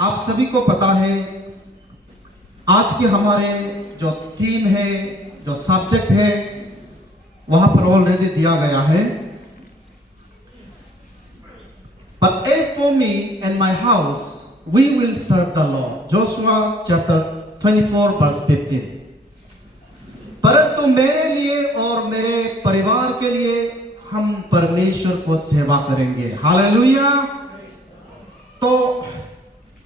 आप सभी को पता है आज के हमारे जो थीम है, जो सब्जेक्ट है, वहां पर ऑलरेडी दिया गया है। But as for me and my house, we will serve the Lord. Joshua chapter 24 verse 15. परंतु मेरे लिए और मेरे परिवार के लिए हम परमेश्वर को सेवा करेंगे। हालेलुया। तो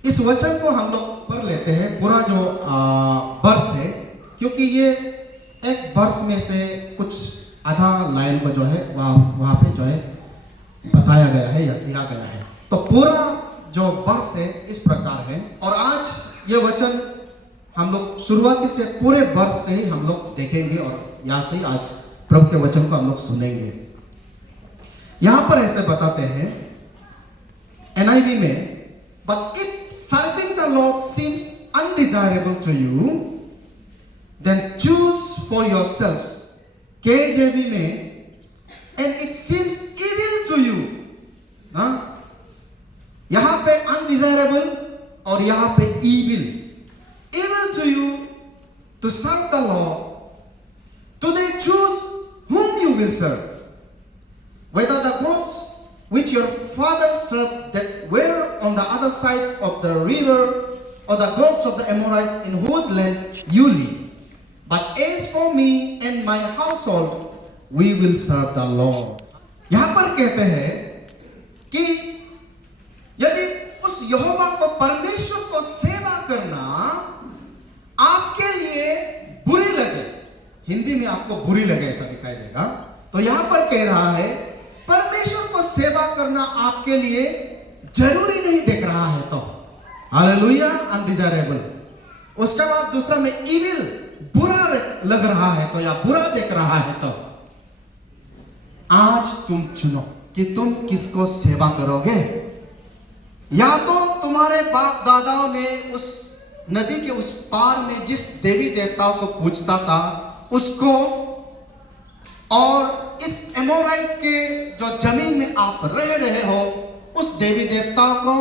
इस वचन को हम लोग पढ़ लेते हैं, पूरा जो वर्ष है, क्योंकि ये एक वर्ष में से कुछ आधा लाइन को जो है वहाँ पे जो है बताया गया है या दिया गया है। तो पूरा जो वर्ष है इस प्रकार है, और आज ये वचन हम लोग शुरुआती से पूरे वर्ष से ही हम लोग देखेंगे और यहाँ से ही आज प्रभु के वचन को हम लोग सुनेंगे। यहाँ पर ऐसे बताते हैं NIV में, but if serving the Lord seems undesirable to you, then choose for yourselves. KJV में, and it seems evil to you. यहाँ पे undesirable और यहाँ पे evil to you to serve the Lord. Today choose whom you will serve, whether the gods which your fathers served that were on the other side of the river, or the gods of the Amorites in whose land you live. But as for me and my household, we will serve the Lord. यहाँ पर कहते हैं कि यदि उस यहोवा को, परमेश्वर को सेवा करना आपके लिए बुरी लगे, हिंदी में आपको बुरी लगे ऐसा दिखाई देगा, तो यहाँ पर कह रहा है परमेश्वर को सेवा करना आपके लिए जरूरी नहीं दिख रहा है तो हालेलुया, अनडिजायरेबल। उसके बाद दूसरा में इविल, बुरा लग रहा है तो, या बुरा दिख रहा है तो, आज तुम चुनो कि तुम किसको सेवा करोगे। या तो तुम्हारे बाप दादाओं ने उस नदी के उस पार में जिस देवी देवताओं को पूजता था उसको, और इस एमोराइट के जो जमीन में आप रह रहे हो उस देवी देवताओं को,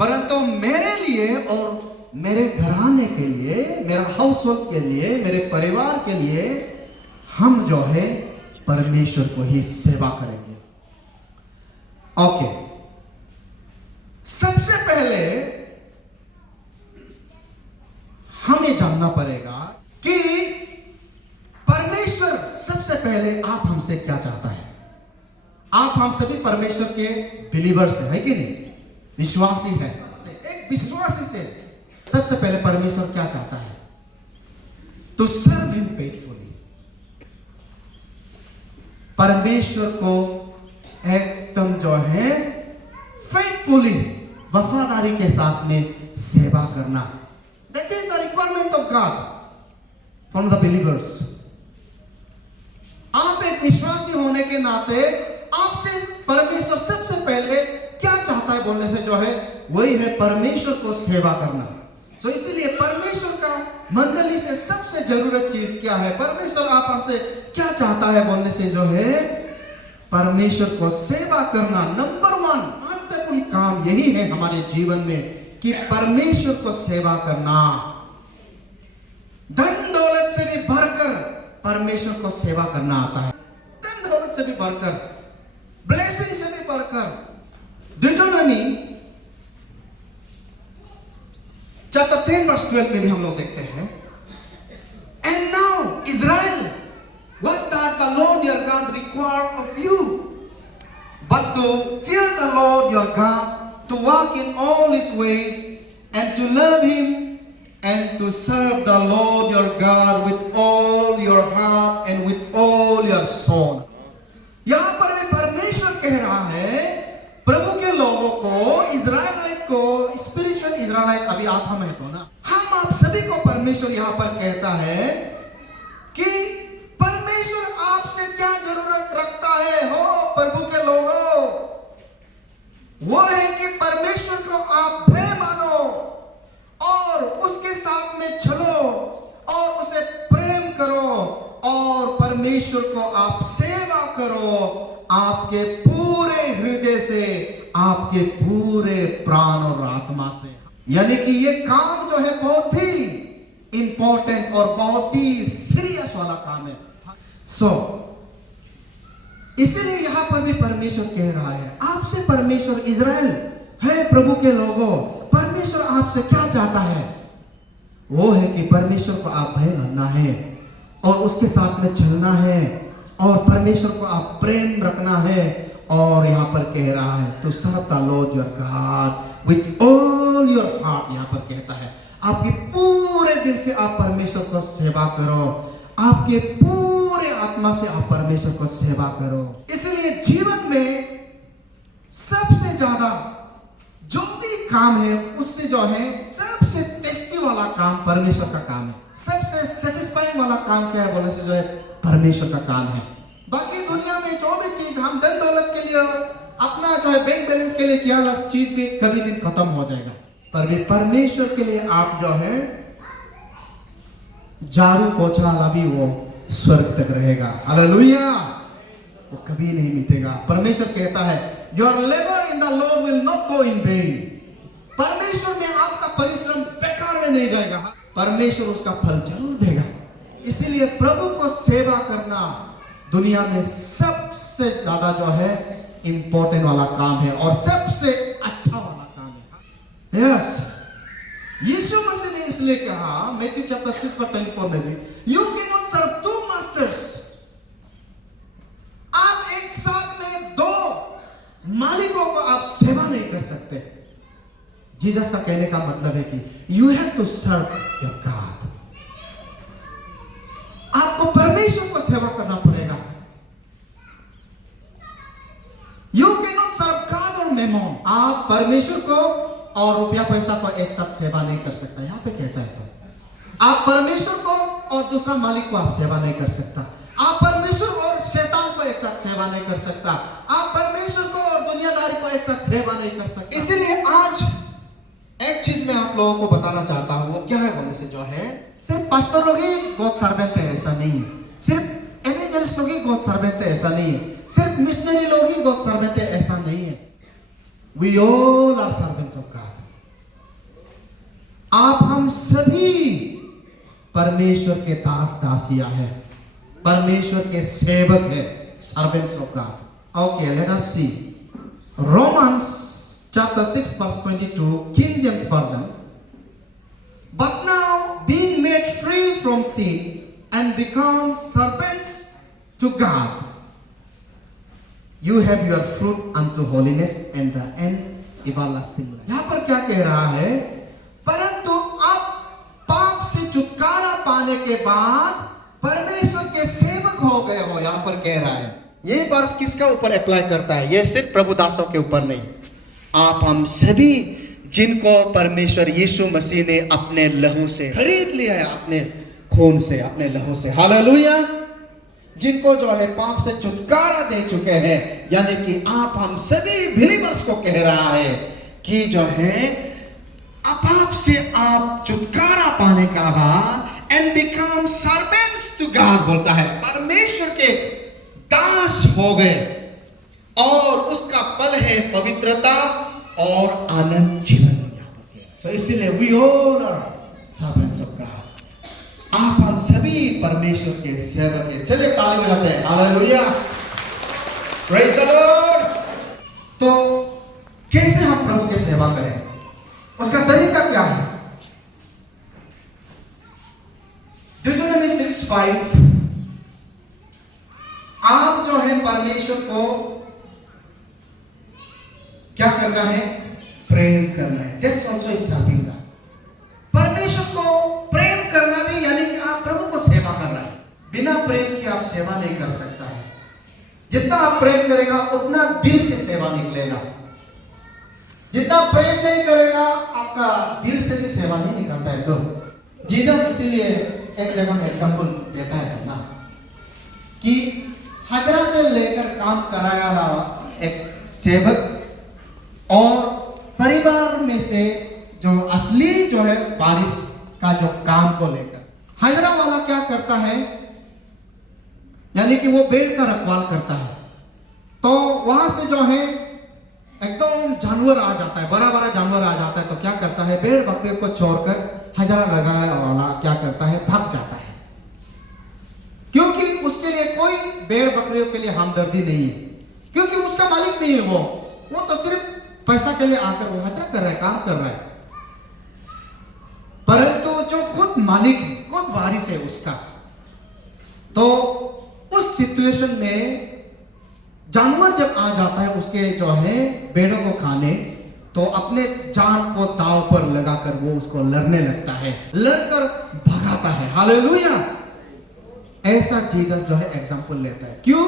परंतु मेरे लिए और मेरे घराने के लिए, मेरा हाउस होल्ड के लिए, मेरे परिवार के लिए हम जो है परमेश्वर को ही सेवा करेंगे। ओके, सबसे पहले हमें जानना पड़ेगा कि परमेश्वर सबसे पहले आप हमसे क्या चाहता है। आप हम सभी परमेश्वर के बिलीवर्स है कि नहीं, विश्वासी है। एक विश्वासी से सबसे पहले परमेश्वर क्या चाहता है, तो सर्व हिम फेथफुली, परमेश्वर को एकदम जो है फेथफुली, वफादारी के साथ में सेवा करना। That is the requirement of God from the believers. आप एक विश्वासी होने के नाते आपसे परमेश्वर सबसे पहले क्या चाहता है बोलने से जो है वही है परमेश्वर को सेवा करना। तो इसीलिए परमेश्वर का मंडली से सबसे जरूरत चीज क्या है, परमेश्वर आप हमसे क्या चाहता है बोलने से जो है परमेश्वर को सेवा करना। नंबर 1 महत्वपूर्ण काम यही है हमारे जीवन में कि परमेश्वर को सेवा करना। धन दौलत से भी बढ़कर परमेश्वर को सेवा करना आता है, धन दौलत से भी बढ़कर, ब्लेसिंग से भी बढ़कर। डिटोनॉमी चैप्टर 10 वर्स 12 में भी हम लोग देखते हैं, and now Israel, what does the Lord your God require of you but to fear the Lord your God, to walk in all his ways, and to love him, and to serve the Lord your God with all your heart and with all your soul। यहां पर भी परमेश्वर कह रहा है प्रभु के लोगों को, इज़राइलाइट को, स्पिरिचुअल इज़राइलाइट, अभी आप हम है तो ना, हम आप सभी को परमेश्वर यहां पर कहता है कि परमेश्वर आपसे क्या जरूरत रखता है हो प्रभु के लोगों, वो है कि परमेश्वर को आप भय मानो और उसके साथ में चलो और उसे प्रेम करो और परमेश्वर को आप सेवा करो आपके पूरे हृदय से, आपके पूरे प्राण और आत्मा से। यानी कि ये काम जो है बहुत ही इंपॉर्टेंट और बहुत ही सीरियस वाला काम है। इसीलिए यहां पर भी परमेश्वर कह रहा है आपसे, परमेश्वर इज़राइल है प्रभु के लोगों, परमेश्वर आपसे क्या चाहता है? वो है कि परमेश्वर को आप भय मानना है और उसके साथ में चलना है और परमेश्वर को आप प्रेम रखना है। और यहाँ पर कह रहा है तो serve the Lord your God with all your heart. यहाँ पर कहता है आपके पूरे दिल से आप परमेश्वर को सेवा करो, आपके पूरे आत्मा से आप परमेश्वर को सेवा करो। इसलिए जीवन में सबसे ज्यादा जो भी काम है उससे जो है सबसे टेस्टी वाला काम परमेश्वर का काम है। सबसे सेटिस्फाइंग वाला काम क्या है बोले से जो है परमेश्वर का काम है। बाकी दुनिया में जो भी चीज हम धन दौलत के लिए अपना जो है बैंक बैलेंस के लिए किया वाला चीज भी कभी दिन खत्म हो जाएगा, पर भी परमेश्वर के लिए आप जो है झाड़ू पोछा वाला भी वो स्वर्ग तक रहेगा। हालेलुया, वो कभी नहीं मिटेगा। परमेश्वर कहता है your labour in the Lord will not go in when. परमेश्वर में आपका परिश्रम बेकार में नहीं जाएगा, परमेश्वर उसका फल जरूर देगा। इसीलिए प्रभु को सेवा करना दुनिया में सबसे ज्यादा जो है इंपॉर्टेंट वाला काम है और सबसे अच्छा वाला काम है। यस, यीशु मसीह ने इसलिए कहा मैथ्यू चैप्टर 6:24 में भी, you can not serve two masters. आप एक साथ में दो मालिकों को आप सेवा नहीं कर सकते। जीसस का कहने का मतलब है कि you have to serve your God. आपको परमेश्वर को सेवा करना पड़ेगा। You can not serve God और मैमोन। आप परमेश्वर को और रुपया पैसा को एक साथ सेवा नहीं कर सकता। यहां पे कहता है तो आप परमेश्वर को और दूसरा मालिक को आप सेवा नहीं कर सकता। आप परमेश्वर और शैतान को एक साथ सेवा नहीं कर सकता। आप परमेश्वर को और दुनियादारी को एक साथ सेवा नहीं कर सकते। इसीलिए आज एक चीज मैं आप लोगों को बताना चाहता हूं, वो क्या है बोलने से जो है सिर्फ पास्टर लोग ही गॉड सर्वेंट है ऐसा नहीं है, सिर्फ एवेंजलिस्ट लोग ही गॉड सर्वेंट है ऐसा नहीं है, सिर्फ मिशनरी लोग ही गॉड सर्वेंट है ऐसा नहीं है। We all are servant of God. आप हम सभी परमेश्वर के दास दासियां हैं, परमेश्वर के सेवक हैं, servants of God. Okay, let us see Romans chapter 6:22 King James Version. But now being made free from sin and become servants to God, you have your fruit unto holiness and the end everlasting life. यहाँ पर क्या कह रहा है? परंतु अब पाप से छुटकारा पाने के बाद परमेश्वर के सेवक हो गए हो। यहाँ पर कह रहा है ये वर्ष किसका ऊपर अप्लाई करता है? ये सिर्फ प्रभु दासों के ऊपर नहीं, आप हम सभी जिनको परमेश्वर यीशु मसीह ने अपने लहू से खरीद लिया है, अपने खून से, अपने लहू से। हालेलुया, जिनको जो है पाप से छुटकारा दे चुके हैं, यानी कि आप हम सभी बिलीवर्स को कह रहा है कि जो है पाप से आप छुटकारा पाने का बाद and become servants to God बोलता है, परमेश्वर के दास हो गए और उसका फल है पवित्रता और आनंद जीवन। तो इसीलिए we all are servants of God. आप हम सभी परमेश्वर के सेवक हैं। चलिए ताली बजाते हैं। Hallelujah, praise the Lord. तो कैसे हम प्रभु की सेवा करें, उसका तरीका क्या है? ड्यूटेरोनॉमी 6:5 आप जो है परमेश्वर को क्या करना है? प्रेम करना है। That's also is serving God. परमेश्वर को प्रेम करना भी यानी कि आप प्रभु को सेवा करना है। बिना प्रेम के आप सेवा नहीं कर सकता है। जितना आप प्रेम करेगा उतना दिल से सेवा निकलेगा। जितना प्रेम नहीं करेगा आपका दिल से भी सेवा नहीं निकलता है। तो जीसस इसीलिए एक जगह में एग्जाम्पल देता है तो ना कि हजरा से लेकर काम कराया हुआ एक सेवक और परिवार में से जो असली जो है बारिश का जो काम को लेकर हजरा वाला क्या करता है, यानी कि वो बेड का रखवाल करता है। तो वहां से जो है एकदम जानवर आ जाता है, बड़ा बड़ा जानवर आ जाता है, तो क्या करता है, भेड़ बकरियों को छोड़कर हजारा लगाने वाला क्या करता है, भाग जाता है, क्योंकि उसके लिए कोई भेड़ बकरियों के लिए हमदर्दी नहीं है, क्योंकि उसका मालिक नहीं है वो तो सिर्फ पैसा के लिए आकर वो हजरा कर रहा है, काम कर रहा है। परंतु जो खुद मालिक है, खुद वारिस है उसका, तो उस सिचुएशन में जानवर जब आ जाता है उसके जो है भेड़ों को खाने, तो अपने जान को दांव पर लगाकर वो उसको लड़ने लगता है, लड़कर भगाता है। हालेलुया। ऐसा जीसस जो है एग्जाम्पल लेता है। क्यों?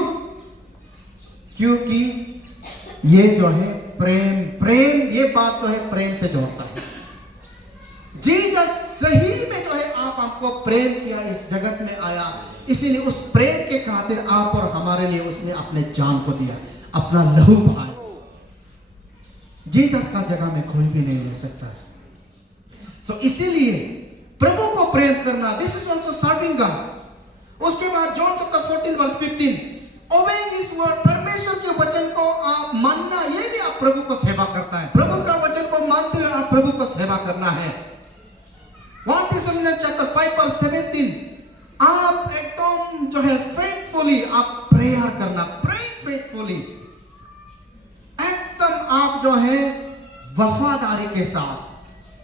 क्योंकि ये जो है प्रेम ये बात जो है प्रेम से जोड़ता है। जीसस सही में जो है आप हमको प्रेम किया, इस जगत में आया, इसीलिए उस प्रेम के खातिर आप और हमारे लिए उसने अपने जान को दिया, अपना लहू बहाया। जीसस का जगह में कोई भी नहीं ले सकता। सो इसीलिए प्रभु को प्रेम करना, this is also serving God. उसके बाद John chapter 14 verse 15, obeying his word, परमेश्वर के वचन को आप मानना, ये भी आप प्रभु को सेवा करता है। प्रभु का वचन को मानते हुए आप प्रभु को सेवा करना है। 1 Thessalonians चैप्टर 5 वर्स 17, आप एकदम जो है फेथफुली आप प्रेयर करना, प्रेइंग फेथफुली, एकदम आप जो है वफादारी के साथ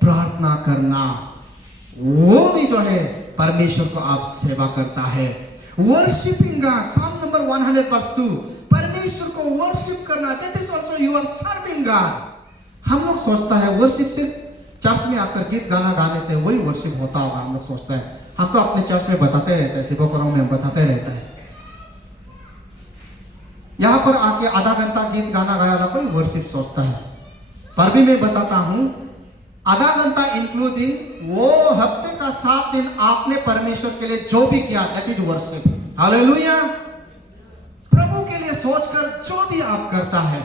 प्रार्थना करना, वो भी जो है परमेश्वर को आप सेवा करता है। Worshipping God, Psalm number 100 verse 2, परमेश्वर को वर्शिप करना, that is also you are serving God. हम लोग सोचता है वर्शिप सिर्फ चर्च में आकर गीत गाना गाने से वही वर्शिप होता होगा, हम लोग सोचते हैं। हम तो अपने चर्च में बताते रहते हैं, सिबोकरों में बताते रहता है, यहां पर आके आधा घंटा गीत गाना गाया था, कोई वर्शिप सोचता है। पर भी मैं बताता हूं, आधा घंटा इंक्लूडिंग वो हफ्ते का 7 दिन आपने परमेश्वर के लिए जो भी किया, दैट इज वर्शिप। हालेलुया। प्रभु के लिए सोचकर जो भी आप करता है,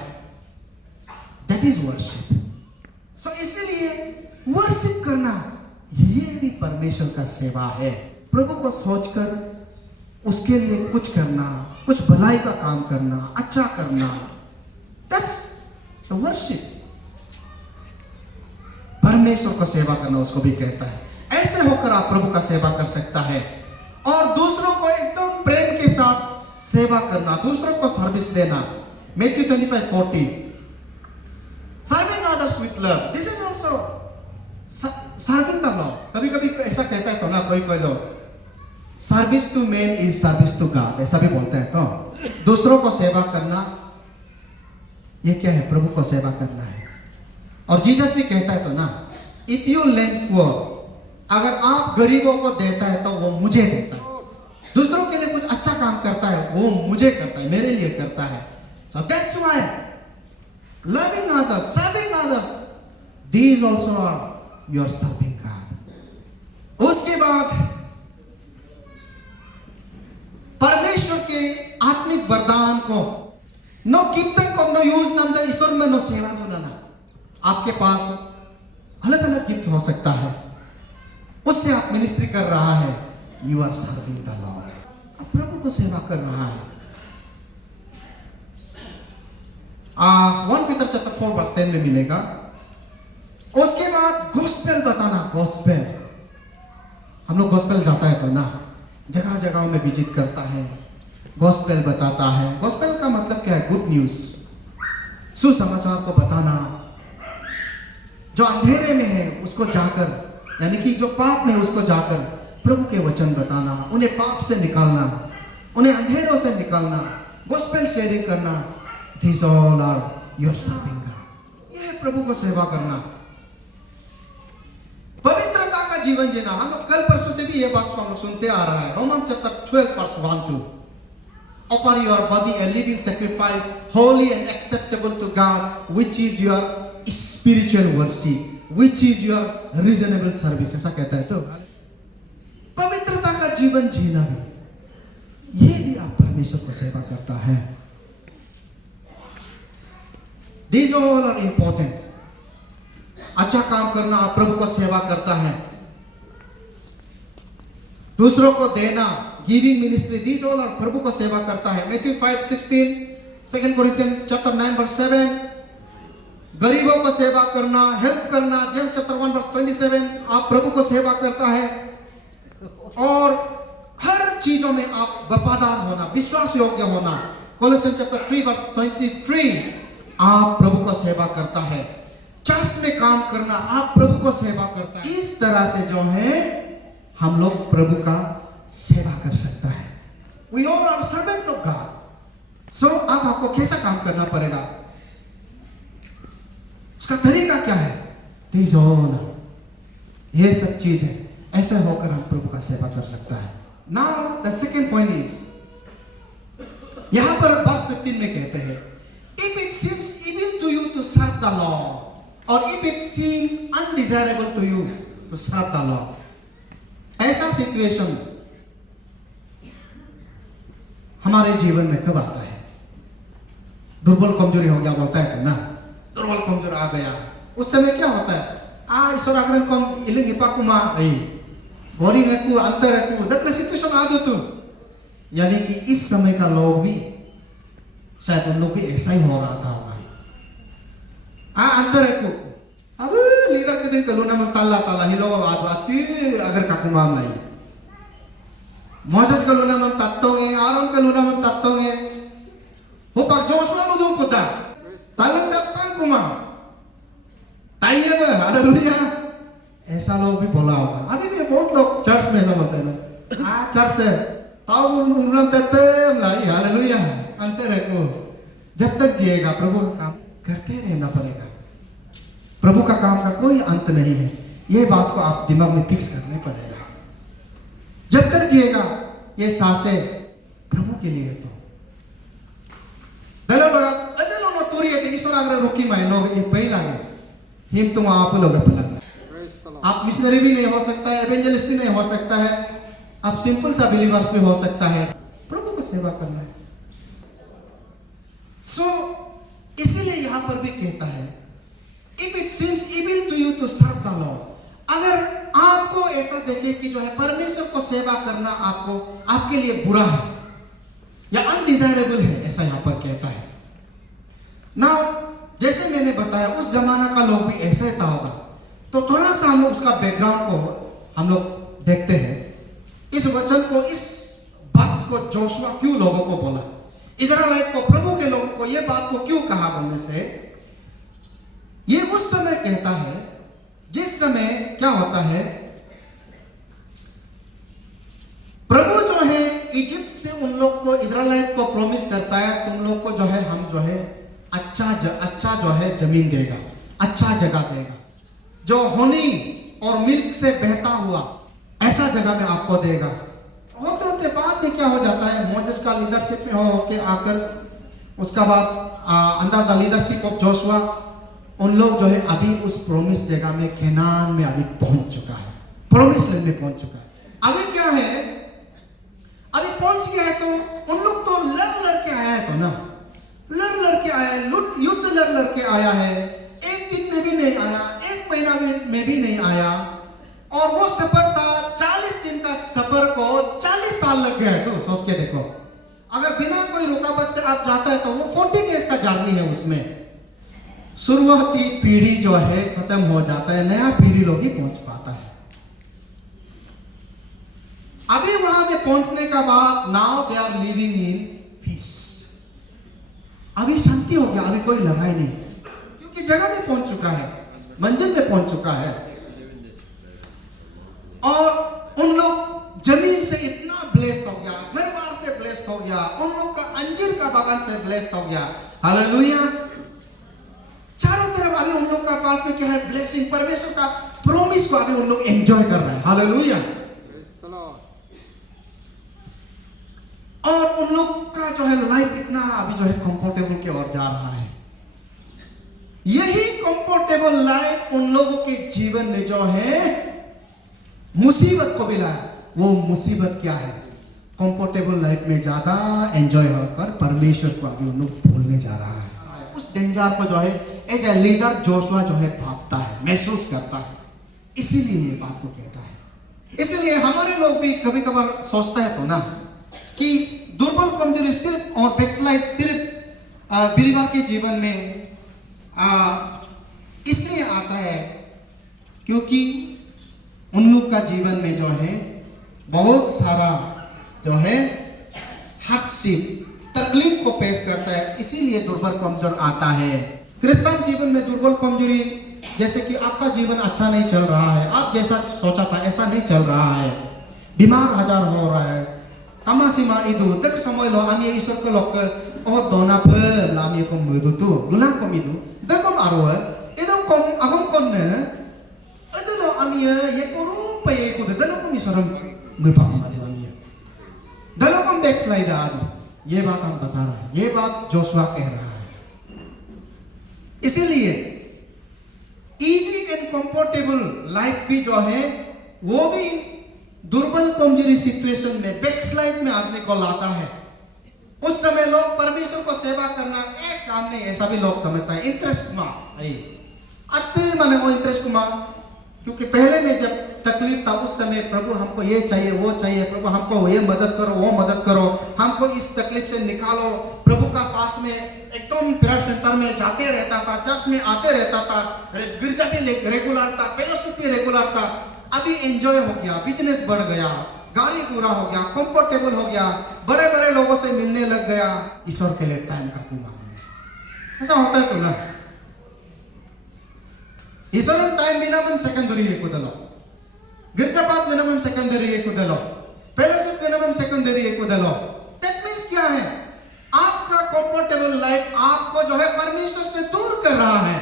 दैट इज वर्शिप। सो इसीलिए वर्शिप करना ये भी परमेश्वर का सेवा है। प्रभु को सोचकर उसके लिए कुछ करना, कुछ भलाई का काम करना, अच्छा करना, दैट्स द वर्शिप। परमेश्वर को सेवा करना उसको भी कहता है। ऐसे होकर आप प्रभु का सेवा कर सकता है और दूसरों को एकदम प्रेम के साथ सेवा करना, दूसरों को सर्विस देना। Matthew 25:40, serving others with love, this is also serving the Lord. कभी कभी ऐसा कहता है तो ना कोई लोग, service to man is service to God, ऐसा भी बोलते हैं। तो दूसरों को सेवा करना ये क्या है? प्रभु को सेवा करना है। और जीसस भी कहता है तो ना, इफ यू लेंड पुअर, अगर आप गरीबों को देता है तो वो मुझे देता है। दूसरों के लिए कुछ अच्छा काम करता है वो मुझे करता है, मेरे लिए करता है। So that's why loving others, serving others, these also are your serving God। उसके बाद परमेश्वर के आत्मिक वरदान को, नो कीर्तन को, नो यूज नाम द ईश्वर में नो सेवा दो ना। आपके पास अलग अलग गिफ्ट हो सकता है, उससे आप मिनिस्ट्री कर रहा है, you are serving the Lord, आप प्रभु को सेवा कर रहा है। 1 Peter चैप्टर 4 वर्स 10 में मिलेगा। उसके बाद गॉस्पेल बताना, गॉस्पेल, हम लोग गॉस्पेल जाता है तो ना, जगह जगह में विजिट करता है, गॉस्पेल बताता है। गॉस्पेल का मतलब क्या है? गुड न्यूज, सुसमाचार को बताना। जो अंधेरे में है उसको जाकर, यानी कि जो पाप में है उसको जाकर प्रभु के वचन बताना, उन्हें पाप से निकालना, उन्हें अंधेरों से निकालना, गॉस्पेल शेयरिंग करना। These all are your serving God। यह है प्रभु को सेवा करना। पवित्रता का जीवन जीना, हम लोग कल परसों से भी ये बात को हम लोग सुनते आ रहा है। Roman chapter 12 verse 1-2, offer your body a living sacrifice, holy and acceptable to God, which is your spiritual worship, which is your reasonable service, ऐसा कहता है। तो पवित्रता का जीवन जीना भी, ये भी आप परमेश्वर को सेवा करता है। These all are important। अच्छा काम करना, आप प्रभु को सेवा करता है। दूसरों को देना, giving ministry, these all are प्रभु को सेवा करता है। Matthew 5:16, 2 Corinthians chapter 9 verse 7, गरीबों को सेवा करना, हेल्प करना। जेम्स चैप्टर 1 वर्स 27 आप प्रभु को सेवा करता है। और हर चीजों में आप वफादार होना, विश्वास योग्य होना। कोलोसियंस चैप्टर 3 वर्स 23 आप प्रभु को सेवा करता है। चर्च में काम करना, आप प्रभु को सेवा करता है। इस तरह से जो है हम लोग प्रभु का सेवा कर सकता है। We all are servants of God. So अब आपको कैसा काम करना पड़ेगा, उसका तरीका क्या है? These all, ये सब चीज है, ऐसे होकर हम प्रभु का सेवा कर सकता है। Now the second point is, यहां पर वर्ष 15 में कहते हैं, if it seems evil to you to serve the Lord, or if it seems undesirable to you to serve the Lord, ऐसा सिचुएशन हमारे जीवन में कब आता है? दुर्बल कमजोरी हो गया बोलता है तो ना, दुर्बल कमजोर आ गया, उस समय क्या होता है? ईश्वर अगर कम इलिंग इपाकुमा आई बोरिंग को अंतर को दैट सिचुएशन आ तो, यानी कि इस समय का लोग भी शायद उन लोग भी ऐसा ही हो रहा था होगा। अंतर को अब लीडर के दिन कलूना में ताला ताला हिलो आती अगर काकुमा नहीं मोसेस कलूना में तत्तोंगे, आरोन कलूना में तत्तोंगे, हो पक जोशुआ लुदुम कुदा तालंग तत्पां कुमा ताइये में हालेलुया, ऐसा लोग भी बोला होगा। अभी भी बहुत लोग चर्च में ऐसा बोलते हैं ना, चर्च है ताऊ उन्होंने तत्ते लाई हालेलुया। अंतर है को जब तक जिएगा प्रभु का काम करते रहना पड़ेगा। प्रभु का काम का कोई अंत नहीं है, ये बात को आप दिमाग में फिक्स करने पड़ेगा। जब तक जिएगा ये सांसें प्रभु के लिए है। तो दलो लोग अदलो नो तोरी है ईश्वर अगर रोकी माय नो ये पहला है हिम तुम आप लोग पे लगा। आप मिशनरी भी नहीं हो सकता है, एवेंजलिस्ट भी नहीं हो सकता है, आप सिंपल सा बिलीवर्स भी हो सकता है। प्रभु को सेवा करना है। सो इसीलिए यहां पर भी कहता है, if it seems evil to you to serve the Lord, अगर आपको ऐसा देखे कि जो है परमेश्वर को सेवा करना आपको आपके लिए बुरा है या अनडिजायरेबल है, ऐसा यहां पर कहता है ना। जैसे मैंने बताया उस जमाना का लोग भी ऐसा ही था होगा। तो थोड़ा सा हम लोग उसका बैकग्राउंड को हम लोग देखते हैं। इस वचन को, इस वर्ष को जोशुआ क्यों लोगों को बोला, इजराइलाइट को, प्रभु के लोगों को ये बात को क्यों कहा बोलने से, ये उस समय कहता है जिस समय क्या होता है, प्रभु जो है इजिप्ट से उन लोग को, इजराइलाइट को प्रॉमिस करता है, तुम लोग को जो है हम जो है अच्छा जो है जमीन देगा, अच्छा जगह देगा, जो हनी और मिल्क से बहता हुआ ऐसा जगह में आपको देगा। होते होते बाद में क्या हो जाता है, मोजेस का लीडरशिप में हो के आकर उसका बाद under the leadership of Joshua उन लोग जो है अभी उस प्रॉमिस जगह में, केनान में अभी पहुंच चुका है, प्रॉमिस लैंड में पहुंच चुका है। अभी क्या है, अभी पहुंच गया है तो उन लोग तो लड़ के आया है, तो ना लड़ के आया है, युद्ध लड़ के आया है, एक दिन में भी नहीं आया, एक महीना में भी नहीं आया। और वो सफर था 40 दिन का सफर को 40 साल लग गया है। तो सोच के देखो, अगर बिना कोई रुकावट से आप जाता है तो वो 40 डेज का जर्नी है। उसमें शुरुआती पीढ़ी जो है खत्म हो जाता है, नया पीढ़ी लोग ही पहुंच पाता है। अभी वहां में पहुंचने का बाद now they are living in peace, अभी शांति हो गया, अभी कोई लड़ाई नहीं, क्योंकि जगह में पहुंच चुका है, मंजिल में पहुंच चुका है। और उन लोग जमीन से इतना ब्लेस्ड हो गया, घर बार से ब्लेस्ड हो गया, उन लोग का अंजीर का बागान से ब्लेस्ड हो गया। हालेलुया। चारों तरफ अभी उन लोग का पास में क्या है, ब्लेसिंग, परमेश्वर का प्रॉमिस को अभी उन लोग एंजॉय कर रहे हैं। हालेलुया। और उन लोग का जो है लाइफ इतना अभी जो है कंफर्टेबल की ओर जा रहा है। यही कंफर्टेबल लाइफ उन लोगों के जीवन में जो है मुसीबत को भी लाया। वो मुसीबत क्या है, कंफर्टेबल लाइफ में ज्यादा एंजॉय होकर परमेश्वर को अभी उन लोग भूलने जा रहा है। उस डेंजर को जो है एज ए लीडर जोशुआ जो है भागता है, महसूस करता है, इसीलिए ये बात को कहता है। इसलिए हमारे लोग भी कभी कभार सोचता है तो ना कि दुर्बल कमजोरी सिर्फ और बैकस्लाइड सिर्फ बिलीवर के जीवन में इसलिए आता है क्योंकि उन लोग का जीवन में जो है बहुत सारा जो है हार्डशिप, तकलीफ को पेश करता है, इसीलिए दुर्बल कमजोर आता है। क्रिस्चियन जीवन में दुर्बल कमजोरी, जैसे कि आपका जीवन अच्छा नहीं चल रहा है, आप जैसा सोचा था ऐसा नहीं चल रहा है, बीमार हजार हो रहा है, kama sima itu tek samoy lo ami isor ko lok o dona pe lami ko mudu tu lulang ko midu da kom aro edo kom agom kon ne edo lo ami ye poru pe ye ko da lo kom isoram me pa ma de ami da lo kom backslide adu। ये बात हम बता रहे हैं, ये बात Joshua कह रहा है। इसीलिए इजी एंड कंफर्टेबल लाइफ भी जो है वो भी दुर्बल कमजोरी सिचुएशन में, बैकस्लाइड में आदमी को लाता है। उस समय लोग परमेश्वर को सेवा करना एक काम नहीं, ऐसा भी लोग समझता है। इंटरेस्ट कुमा अति माने वो इंटरेस्ट कुमा, क्योंकि पहले में जब तकलीफ था उस समय प्रभु हमको ये चाहिए वो चाहिए, प्रभु हमको ये मदद करो वो मदद करो, हमको इस तकलीफ से निकालो। प्रभु का पास में एकदम प्रेयर सेंटर में जाते रहता था, चर्च में आते रहता था, गिरजा भी रेगुलर था, फेलोशिप भी रेगुलर था। अभी एंजॉय हो गया, बिजनेस बढ़ गया, गाड़ी घोड़ा हो गया, कंफर्टेबल हो गया, बड़े बड़े लोगों से मिलने लग गया, ईश्वर के लिए टाइम का कुमा मैंने। ऐसा होता है तो ना, ईश्वर टाइम बिना मन सेकेंडरी है कुदलो, गिरजापात बिना मन सेकेंडरी है कुदलो, फेलोशिप बिना मन सेकेंडरी है कुदलो। दैट मींस क्या है, आपका कंफर्टेबल लाइफ आपको जो है परमेश्वर से दूर कर रहा है।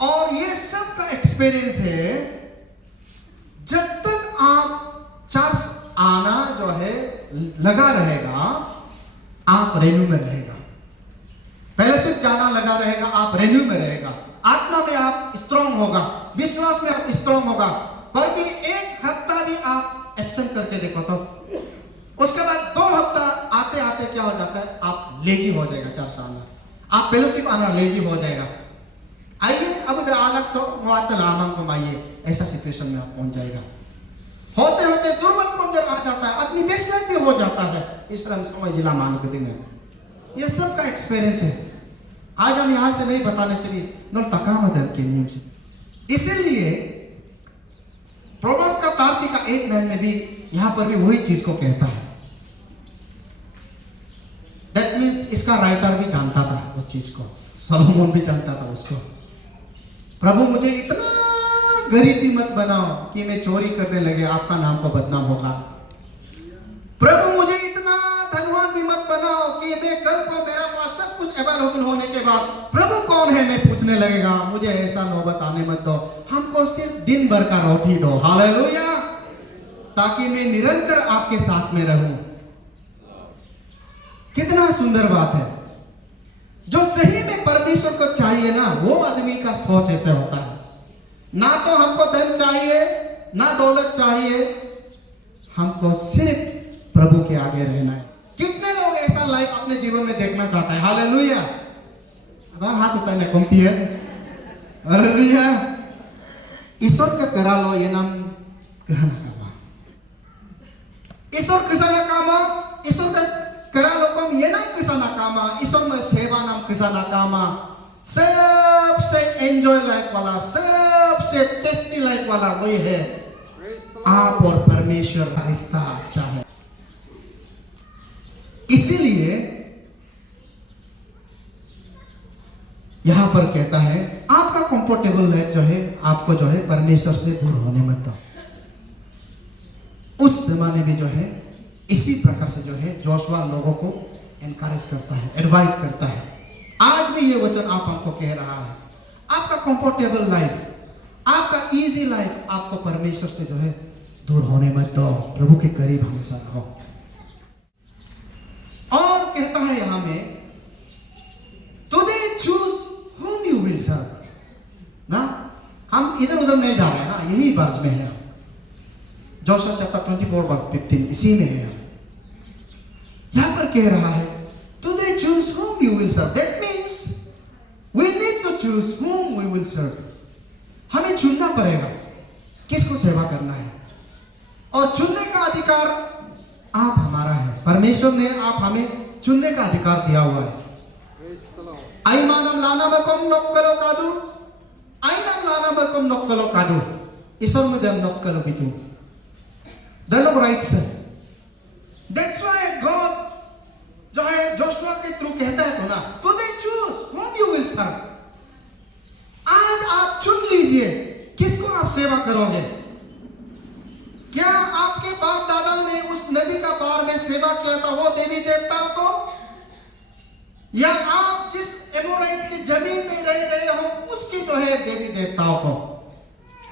और ये सब का एक्सपीरियंस है, जब तक आप चर्च आना जो है लगा रहेगा, आप रेन्यू में रहेगा, फेलोशिप जाना लगा रहेगा, आप रेन्यू में रहेगा, आत्मा में आप स्ट्रांग होगा, विश्वास में आप स्ट्रांग होगा। पर भी एक हफ्ता भी आप एब्सेंट करके देखो तो उसके बाद 2 हफ्ता आते आते क्या हो जाता है, आप लेजी हो जाएगा चर्च आना, आप फेलोशिप आना लेजी हो जाएगा। आइए अब अलग सो मुआतलाम को आइए, ऐसा सिचुएशन में आप पहुंच जाएगा। होते होते दुर्बल कमजोर आ जाता है, आदमी बैकस्लाइड भी हो जाता है। इस तरह समय जिला मान के दिन है, ये सब का एक्सपीरियंस है। आज हम यहाँ से नहीं बताने से भी नल तकामत है के नियम से। इसीलिए प्रोवर्ब का तार्किक का 8:9 में भी यहाँ पर भी वही चीज को कहता है। दैट मीन्स इसका राइटर भी जानता था वो चीज को, सलोमन भी जानता था उसको। प्रभु मुझे इतना गरीब भी मत बनाओ कि मैं चोरी करने लगे, आपका नाम को बदनाम होगा। प्रभु मुझे इतना धनवान भी मत बनाओ कि मैं कल को मेरा पास सब कुछ अवेलेबल होने के बाद प्रभु कौन है मैं पूछने लगेगा। मुझे ऐसा नौबत आने मत दो, हमको सिर्फ दिन भर का रोटी दो, हालेलुया, ताकि मैं निरंतर आपके साथ में रहूं। कितना सुंदर बात है। जो सही में परमेश्वर को चाहिए ना, वो आदमी का सोच ऐसे होता है। ना तो हमको धन चाहिए ना दौलत चाहिए, हमको सिर्फ प्रभु के आगे रहना है। कितने लोग ऐसा लाइफ अपने जीवन में देखना चाहता है, हालेलुया। अब हाथ उठाने कमती है, हालेलुया। ईश्वर का करा लो ये नाम कहना कामा, ईश्वर किसा कामा, ईश्वर का करा लो कम ये नाम किसा कामा, ईश्वर में सेवा नाम किसा कामा। सबसे एंजॉय लाइफ वाला, सबसे टेस्टी लाइफ वाला वही है, आप और परमेश्वर का रिश्ता अच्छा है। इसीलिए यहां पर कहता है आपका कंफर्टेबल लाइफ जो है आपको जो है परमेश्वर से दूर होने मत दो। उस जमाने में जो है इसी प्रकार से जो है जोशुआ लोगों को एनकरेज करता है, एडवाइस करता है। आज भी ये वचन आप हमको कह रहा है, आपका कंफर्टेबल लाइफ, आपका इजी लाइफ, आपको परमेश्वर से जो है दूर होने मत दो, प्रभु के करीब हमेशा रहो। और कहता है यहां में today choose whom you will serve ना, हम इधर उधर नहीं जा रहे हैं, हाँ यही वर्ष में है, जोशुआ चैप्टर 24:15 इसी में है। यहां पर कह रहा है today choose whom you will serve, that means we need to choose whom we will serve। हमें चुनना पड़ेगा किसको सेवा करना है, और चुनने का अधिकार आप हमारा है। परमेश्वर ने आप हमें चुनने का अधिकार दिया हुआ है। Aymanam lana bakom nokkalo kadu. Ainam lana bakom nokkalo kadu. Isor medam nokkalo bitu. The Lord writes. That's why God जो है जोशुआ के थ्रू कहता है तो ना, today choose whom you will serve. आज आप चुन लीजिए किसको आप सेवा करोगे. क्या आपके बाप दादाओं ने उस नदी का पार में सेवा किया था वो देवी देवताओं को, या आप जिस एमोराइट्स की जमीन में रह रहे हो उसकी जो है देवी देवताओं को.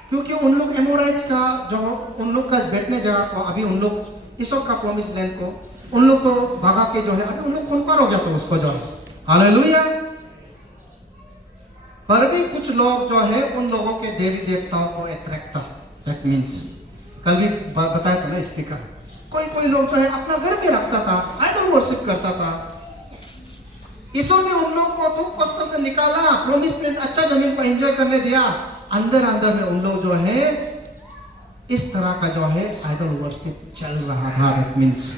क्योंकि उन लोग एमोराइट्स का जो उन लोग का बैठने जगह को अभी उन लोग ईश्वर का प्रॉमिस लैंड को उन लोग को भगा के जो है अभी उन लोग कौन हो गया तो उसको जो है. हालेलुया. पर भी कुछ लोग जो है उन लोगों के देवी देवताओं को अट्रैक्ट था. दैट मीन्स कल भी बताया था ना स्पीकर, कोई लोग जो है अपना घर में रखता था, आइडल वर्शिप करता था. ईश्वर ने उन लोग को दुख कष्टों से निकाला, प्रॉमिस लैंड अच्छा जमीन को एंजॉय करने दिया. अंदर में उन लोग जो है इस तरह का जो है आइडल वर्शिप चल रहा था. दैट मीन्स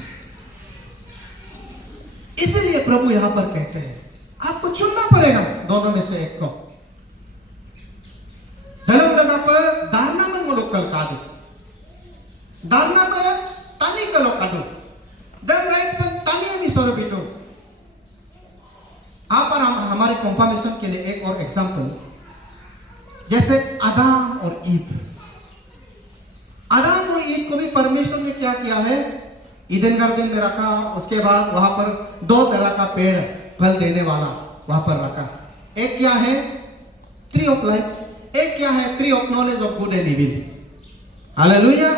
इसीलिए प्रभु यहां पर कहते हैं आपको चुनना पड़ेगा दोनों में से एक को. dalam laga पर दारना में मुलुक कल कादू, दारना में तानी कलो कादू, दम राइट सन तानी में सोरे बिटो. आप और हम हमारे कंफर्मेशन के लिए एक और एग्जांपल, जैसे आदम और ईव. आदम और ईव को भी परमेश्वर ने क्या किया है, ईदन गार्डन में रखा. उसके बाद वहां पर 2 तरह का पेड़ फल देने वाला वहां पर रखा. एक क्या है ट्री ऑफ लाइफ, एक क्या है tree of knowledge of good and evil. Hallelujah.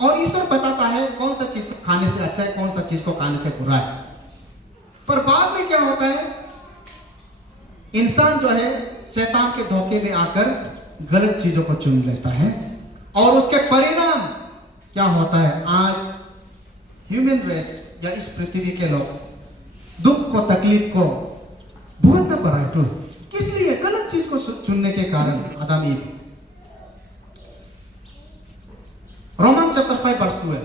और ईश्वर बताता है कौन सा चीज को खाने से अच्छा है, कौन सा चीज को खाने से बुरा है. पर बाद में क्या होता है, इंसान जो है शैतान के धोखे में आकर गलत चीजों को चुन लेता है और उसके परिणाम क्या होता है. आज ह्यूमन रेस या इस पृथ्वी के लोग दुख को तकलीफ को भुगतना पड़ रहा है. तो किस लिए, गलत चीज को चुनने के कारण. आदम Eve. Roman chapter 5 verse 12.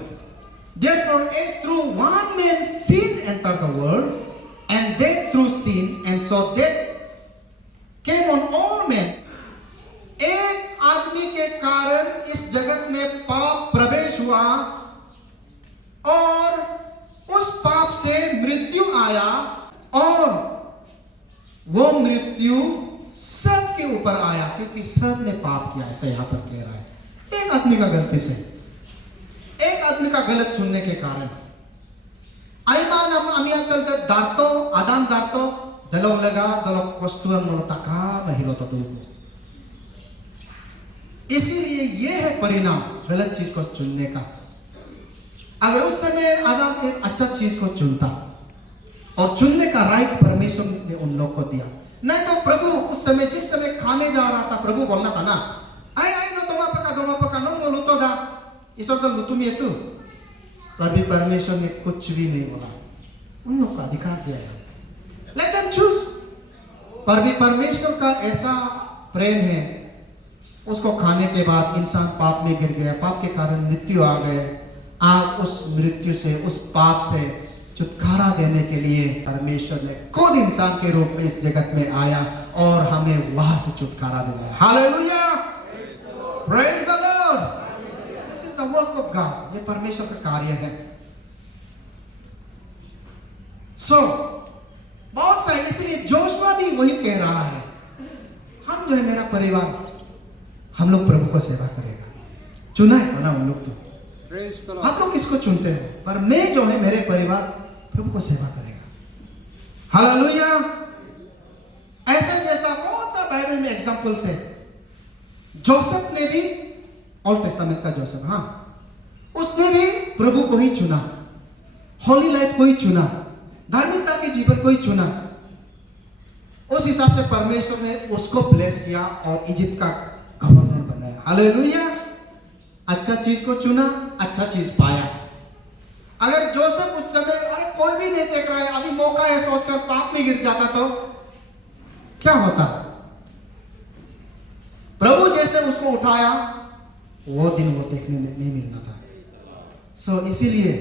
Therefore as through one man sin entered the world and death through sin, and so death came on all men. एक आदमी के कारण इस जगत में पाप प्रवेश हुआ और उस पाप से मृत्यु आया, और वो मृत्यु सबके ऊपर आया क्योंकि सब ने पाप किया. ऐसा यहां पर कह रहा है. एक आदमी का गलती से, एक आदमी का गलत सुनने के कारण. आईमान आमी अकल दारतो आदाम दारतो दलो लगा दलो कस्तुआ मोलताका महिलो तो दूर. इसीलिए यह है परिणाम गलत चीज को चुनने का. अगर उस समय आदम एक अच्छा चीज को चुनता और चुनने का राइट परमेश्वर ने उन लोग को दिया, नहीं तो प्रभु उस समय जिस समय खाने जा रहा था प्रभु बोलना था ना, आई नो दोमा पका नो मोलुतो दा ईश्वर तो लुतुमी है तू. पर भी परमेश्वर ने कुछ भी नहीं बोला. उन लोग का अधिकार दिया है, लेट देम चूज. पर भी परमेश्वर का ऐसा प्रेम है, उसको खाने के बाद इंसान पाप में गिर गया, पाप के कारण मृत्यु आ गए. आज उस मृत्यु से, उस पाप से छुटकारा देने के लिए परमेश्वर ने खुद इंसान के रूप में इस जगत में आया और हमें वहां से छुटकारा दिलाया. Hallelujah. Praise the Lord. This is the work of God. ये परमेश्वर का कार्य है. सो बहुत सारे, इसलिए जोशुआ भी वही कह रहा है, हम जो है मेरा परिवार, हम लोग प्रभु को सेवा करेगा. चुना है तो ना उन लोग. तो आप लोग किसको चुनते हो, पर मैं जो है मेरे परिवार प्रभु को सेवा करेगा. हालेलुया. ऐसा जैसा बहुत सा बाइबल में एग्जांपल्स है. जोसेफ ने भी, ओल्ड टेस्टामेंट का जोसेफ, हाँ, उसने भी प्रभु को ही चुना, होली लाइफ को ही चुना, धार्मिकता के जीवन को ही चुना. उस हिसाब से परमेश्वर ने उसको ब्लेस किया और इजिप्ट का गवर्नर बनाया. हालेलुया. अच्छा चीज को चुना, अच्छा चीज पाया. अगर जोसेफ उस समय अरे कोई भी नहीं देख रहा है, अभी मौका है सोचकर पाप में गिर जाता तो क्या होता. प्रभु जैसे उसको उठाया वो दिन वो देखने में नहीं मिलना था. सो इसीलिए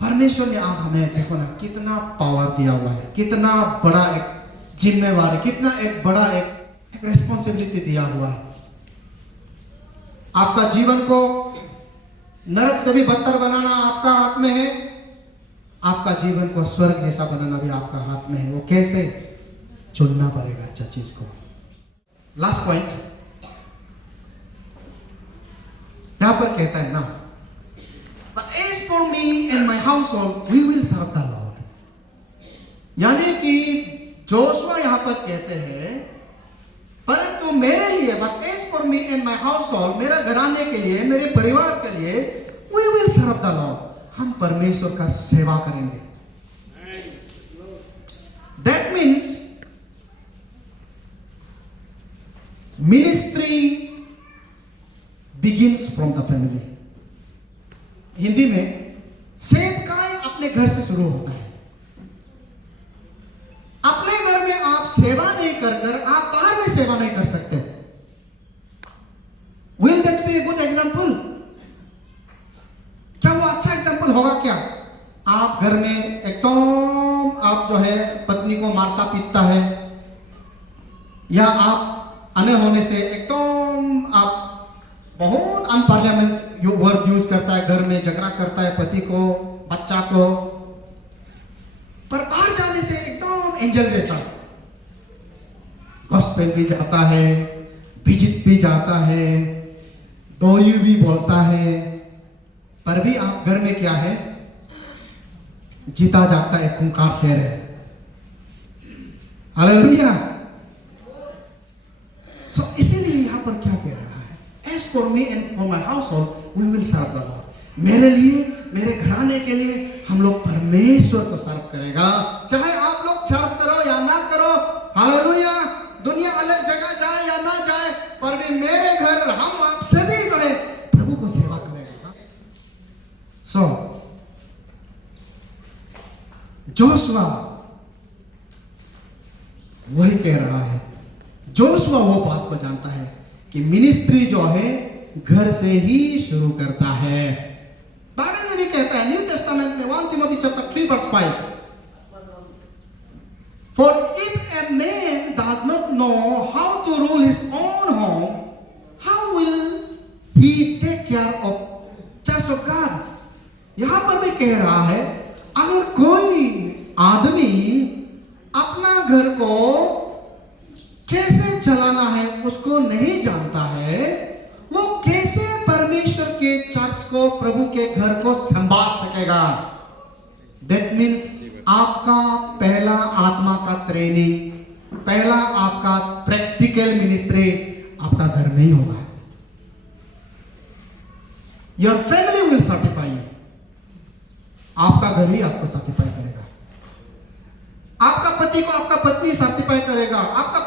परमेश्वर ने आप हमें देखो ना कितना पावर दिया हुआ है, कितना बड़ा एक जिम्मेवारी, कितना एक बड़ा एक रिस्पॉन्सिबिलिटी दिया हुआ है। आपका जीवन को नरक से भी बदतर बनाना आपका हाथ में है, आपका जीवन को स्वर्ग जैसा बनाना भी आपका हाथ में है। वो कैसे? चुनना पड़ेगा अच्छा चीज को। लास्ट पॉइंट यहां पर कहता है ना, But as for me and my household, we will serve the Lord. यानी कि जोशुआ यहां पर कहते हैं, परंतु मेरे लिए, but as for me and my household, मेरा घराने के लिए, मेरे परिवार के लिए, we will serve the Lord. हम परमेश्वर का सेवा करेंगे। That means ministry begins from the family. Hindi में सेवकाई अपने घर से शुरू होता है। अपने घर में आप सेवा नहीं कर आप बाहर में सेवा नहीं कर सकते। Will that be a good example? क्या वो अच्छा एग्जाम्पल होगा क्या? आप घर में एकदम आप जो है पत्नी को मारता पीटता है, या आप अने होने से एकदम आप बहुत अनपार्लियामेंट वर्ड यूज करता है, घर में झगड़ा करता है पति को, बच्चा को, पर बाहर जाने से एकदम एंजल जैसा गॉस्पेल भी जाता है, विजिट भी जाता है, दोई भी बोलता है, पर भी आप घर में क्या है? जीता जागता एक खूंखार शेर है। हालेलुया। सो इसीलिए यहां पर क्या कह रहा है? As for me and for my household, we will serve the Lord. मेरे लिए, मेरे घराने के लिए हम लोग परमेश्वर को सर्व करेगा, चाहे आप लोग सर्व करो या ना करो। हालेलुया। दुनिया अलग जगह जाए या ना जाए, पर भी मेरे घर, हम आप सभी जो है प्रभु को सेवा करेगा। सो जोशुआ वही कह रहा है। जोशुआ वो बात को जानता है कि मिनिस्ट्री जो है घर से ही शुरू करता है। बाइबल में भी कहता है, न्यू टेस्टामेंट में 1 Timothy chapter 3 verse 5, For if a man does not know how to rule his own home, how will he take care of church of God? यहां पर भी कह रहा है, अगर कोई आदमी अपना घर को कैसे चलाना है उसको नहीं जानता है, वो कैसे परमेश्वर के चर्च को, प्रभु के घर को संभाल सकेगा? That means आपका पहला आत्मा का ट्रेनिंग, पहला आपका प्रैक्टिकल मिनिस्ट्री आपका घर में ही होगा। Your family will certify you. आपका घर ही आपको सर्टिफाई करेगा। आपका पति को आपका पत्नी सर्टिफाई करेगा, आपका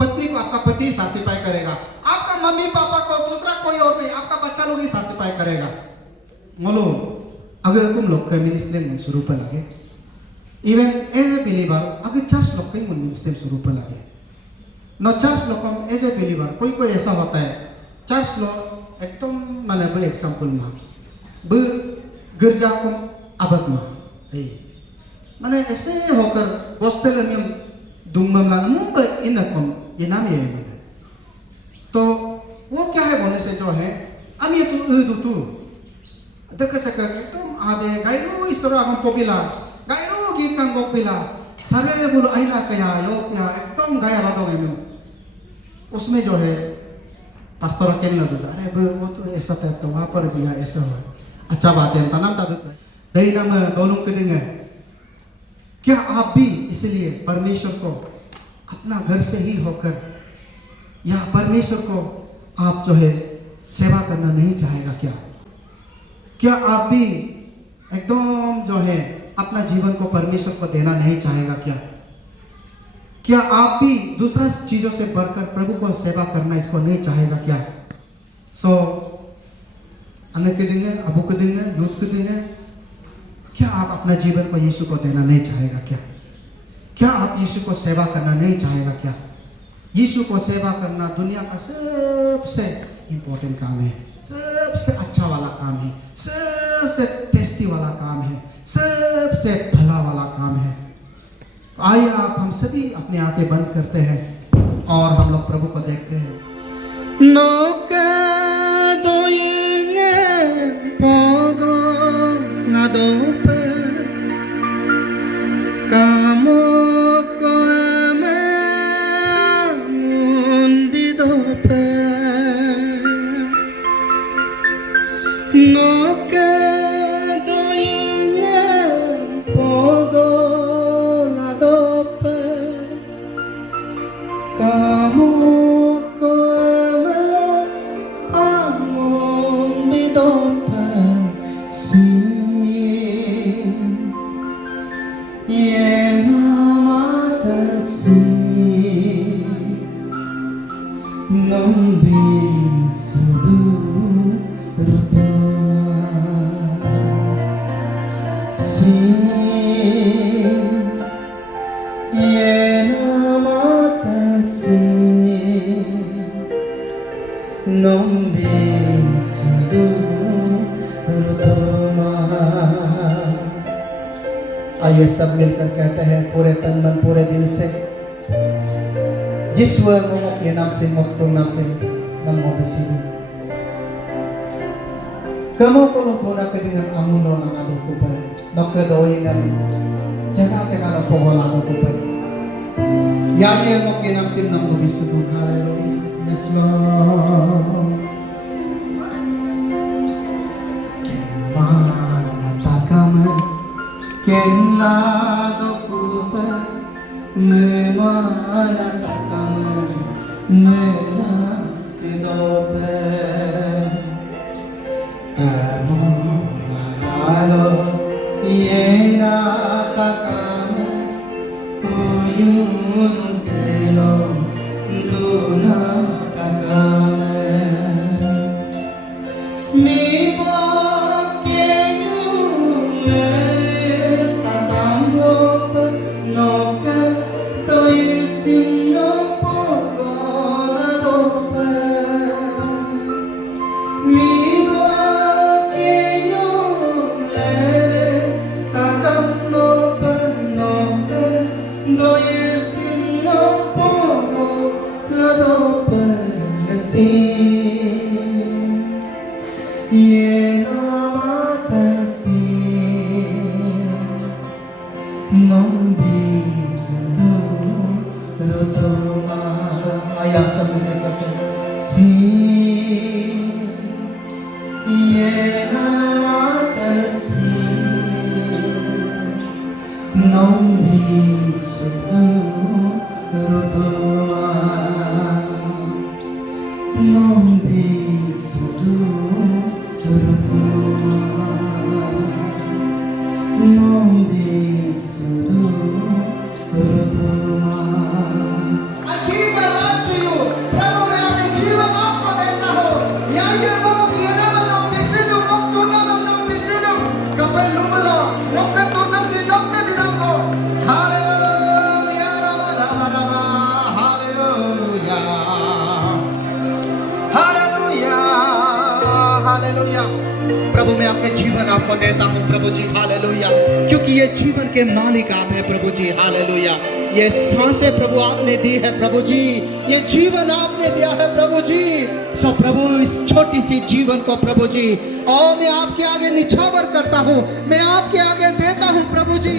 पत्नी को आपका पति सर्टिफाई करेगा, आपका मम्मी पापा को दूसरा कोई और नहीं, आपका बच्चा लोग ही सर्टिफाई करेगा। बोलो, अगर तुम लोग का मिनिस्ट्री में शुरू पर लगे, इवन एज ए बिलीवर, अगर चर्च लोग का मिनिस्ट्री में शुरू पर लगे, न चर्च लोग एज ए बिलीवर, कोई ऐसा होता है चर्च लोग एकदम माने वो एग्जाम्पल में वो गिरजा को अबक में माने ऐसे होकर गॉस्पेल में दुंगम लाना मुंबई इन कम ये नाम ये है। तो वो क्या है बोलने से जो है, अब ये तू देख सके तुम आधे गायरो इसरो हम पॉपुलर गायरो गीत का पॉपुलर सारे बोलो आईना क्या यो क्या एकदम गाया बातों में, उसमें जो है पास्टर अकेले न देता, अरे वो तो ऐसा था तो वहाँ पर गया ऐसा हुआ, अच्छा बात है तनाम देता है दही नाम दोनों के देंगे। क्या आप भी इसलिए परमेश्वर को अपना घर से ही होकर या परमेश्वर को आप जो है सेवा करना नहीं चाहेगा क्या? क्या आप भी एकदम जो है अपना जीवन को परमेश्वर को देना नहीं चाहेगा क्या? क्या आप भी दूसरा चीजों से बढ़कर प्रभु को सेवा करना इसको नहीं चाहेगा क्या? सो अनेक के देंगे, अबू के देंगे, यूथ के देंगे, क्या आप अपना जीवन को यीशु को देना नहीं चाहेगा क्या? क्या आप यीशु को सेवा करना नहीं चाहेगा क्या? यीशु को सेवा करना दुनिया का सबसे इंपॉर्टेंट काम है, सबसे अच्छा वाला काम है, सबसे टेस्टी वाला काम है, सबसे भला वाला काम है। तो आइए आप हम सभी अपनी आंखें बंद करते हैं और हम लोग प्रभु को देखते हैं। आइए सब मिलकर कहते हैं पूरे तन मन पूरे दिल से, जिस वो के नाम से मुक्तो नाम से नमो bisigo. Kamu kalau tuna ke dengan amun lo nang ado kupai, nak ke doi nan jaga na pogol ado kupai. Ya ye mo ke naam se namo bisigo. Hallelujah. Yes Lord. Kenado kupa memana takama mela sidope kamu arado yena takama tuyun kelo duna takama mi ayam sambil berkata si yena matasi nombi sudu rutuma nombi sudu rutuma nombi sudu rutuma. प्रभु मैं अपने जीवन आपको देता हूँ प्रभु जी। Hallelujah. क्योंकि ये जीवन के मालिक आप हैं प्रभु जी। हालेलुया। ये सांसें प्रभु आपने दी है प्रभु जी, ये जीवन आपने दिया है प्रभु जी। सो प्रभु इस छोटी सी जीवन को प्रभु जी और मैं आपके आगे निछावर करता हूँ, मैं आपके आगे देता हूँ प्रभु जी।